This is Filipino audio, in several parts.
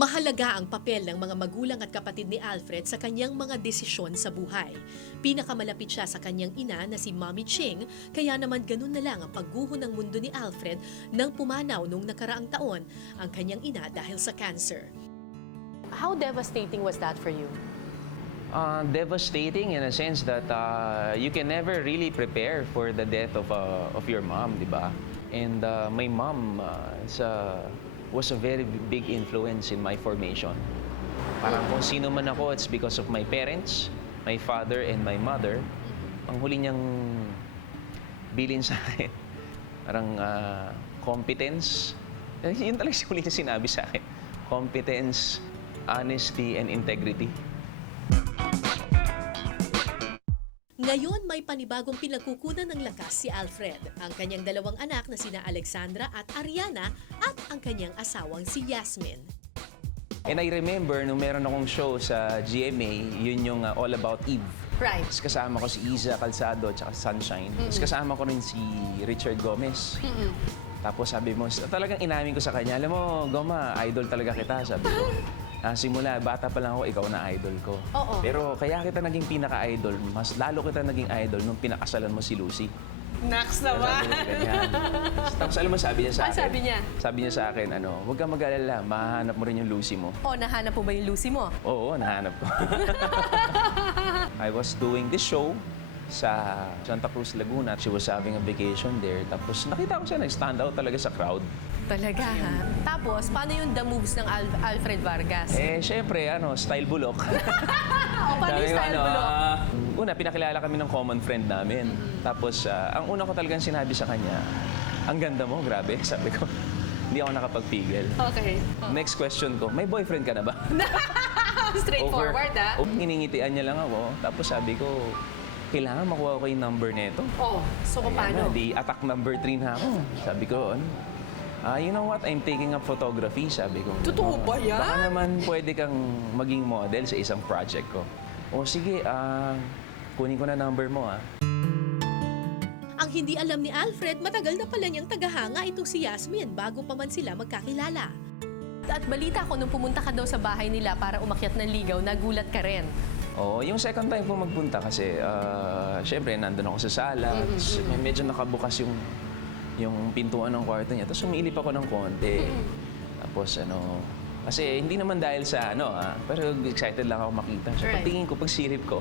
Mahalaga ang papel ng mga magulang at kapatid ni Alfred sa kanyang mga desisyon sa buhay. Pinakamalapit siya sa kanyang ina na si Mommy Ching, kaya naman ganun na lang ang pagguho ng mundo ni Alfred nang pumanaw nung nakaraang taon ang kanyang ina dahil sa cancer. How devastating was that for you? Devastating in a sense that you can never really prepare for the death of your mom, di ba? And my mom was a very big influence in my formation. Parang kung sino man ako, it's because of my parents, my father and my mother. Ang huli niyang bilin sa akin, parang competence. Yun talaga yung huli niya sinabi sa akin. Competence, honesty, and integrity. Ngayon may panibagong pinagkukunan ng lakas si Alfred, ang kanyang dalawang anak na sina Alexandra at Ariana at ang kanyang asawang si Yasmin. And I remember nung meron akong show sa GMA, yun yung All About Eve. Right. Tapos kasama ko si Iza Calzado at Sunshine. Tapos kasama ko rin si Richard Gomez. Tapos sabi mo, talagang inamin ko sa kanya, alam mo, Goma, idol talaga kita, sabi ko. Simula, bata pa lang ako, ikaw na idol ko. Oo. Pero kaya kita naging pinaka-idol, mas lalo kita naging idol nung pinakasalan mo si Lucy. Next Sabi naman. niya ganyan. Tapos alam mo, sabi niya sa akin. Sabi niya? Sabi niya sa akin, huwag kang mag-alala, mahanap mo rin yung Lucy mo. O, nahanap po ba yung Lucy mo? Oo, nahanap ko. I was doing this show sa Santa Cruz, Laguna. She was having a vacation there. Tapos nakita ko siya, nag-stand out talaga sa crowd. Talaga, ha? Tapos, paano yung the moves ng Alfred Vargas? Syempre, style bulok. O, paano yung style bulok? Una, pinakilala kami ng common friend namin. Tapos, ang una ko talagang sinabi sa kanya, ang ganda mo, grabe. Sabi ko, hindi ako nakapagpigil. Okay. Next question ko, may boyfriend ka na ba? Straightforward, ha? Hiningitian niya lang ako. Tapos sabi ko, kailangan makuha ko yung number nito. Oh, so paano? Di attack number 3 na ako. Sabi ko, you know what, I'm taking up photography, sabi ko. Totoo ba yan? Baka naman pwede kang maging model sa isang project ko. O sige, kunin ko na number mo, Ang hindi alam ni Alfred, matagal na pala niyang tagahanga itong si Yasmin bago pa man sila magkakilala. At balita ko, nung pumunta ka daw sa bahay nila para umakyat ng ligaw, nagulat ka rin. Oo, yung second time po magpunta kasi, syempre, nandun ako sa sala. Medyo nakabukas yung pintuan ng kwarto niya. Tapos umilip ako ng konti. Tapos kasi hindi naman dahil sa pero excited lang ako makita. So Right. pagtingin ko, pagsilip ko,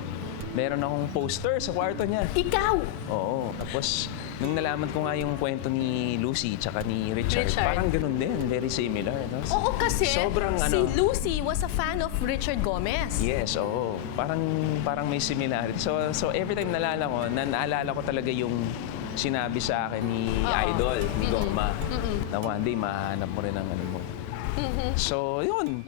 meron akong poster sa kwarto niya. Ikaw! Oo. Tapos nung nalaman ko nga yung kwento ni Lucy tsaka ni Richard, parang ganun din. Very similar. No? Oo, kasi Sobrang, si Lucy was a fan of Richard Gomez. Yes, oo. Parang may similarity. So every time naalala ko talaga yung sinabi sa akin ni Idol, ni Goma, na one day mahanap mo rin ang mo. So, yun.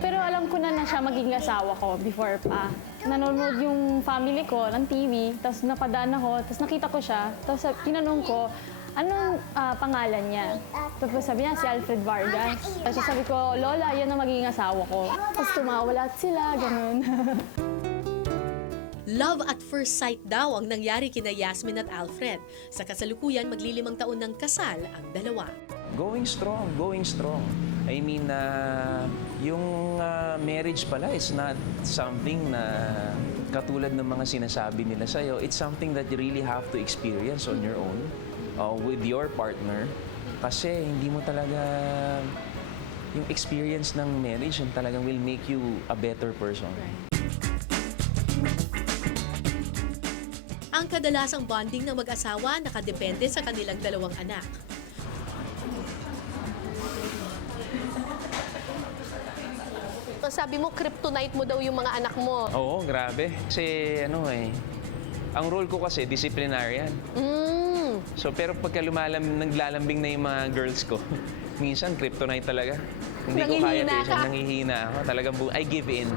Pero alam ko na siya magiging asawa ko before pa. Nanonood yung family ko ng TV, tapos napadaan ako, tapos nakita ko siya, tapos tinanong ko, anong pangalan niya? Tapos sabi niya, si Alfred Vargas. Tapos sabi ko, Lola, yan ang magiging asawa ko. Tapos tumawalat sila, ganun. Love at first sight daw ang nangyari kina Yasmin at Alfred. Sa kasalukuyan, maglilimang taon ng kasal ang dalawa. Going strong, going strong. I mean, yung marriage pala is not something na katulad ng mga sinasabi nila sa'yo. It's something that you really have to experience on your own with your partner. Kasi hindi mo talaga yung experience ng marriage yung talagang will make you a better person. Ang kadalasang bonding ng mag-asawa nakadepende sa kanilang dalawang anak. Sabi mo, kryptonite mo daw yung mga anak mo. Oo, grabe. Kasi ang role ko kasi disciplinarian. So pero pagka naglalambing na yung mga girls ko, minsan kryptonite talaga. Hindi ko kaya, Nangihina ka. Nangihina ako. Talagang I give in.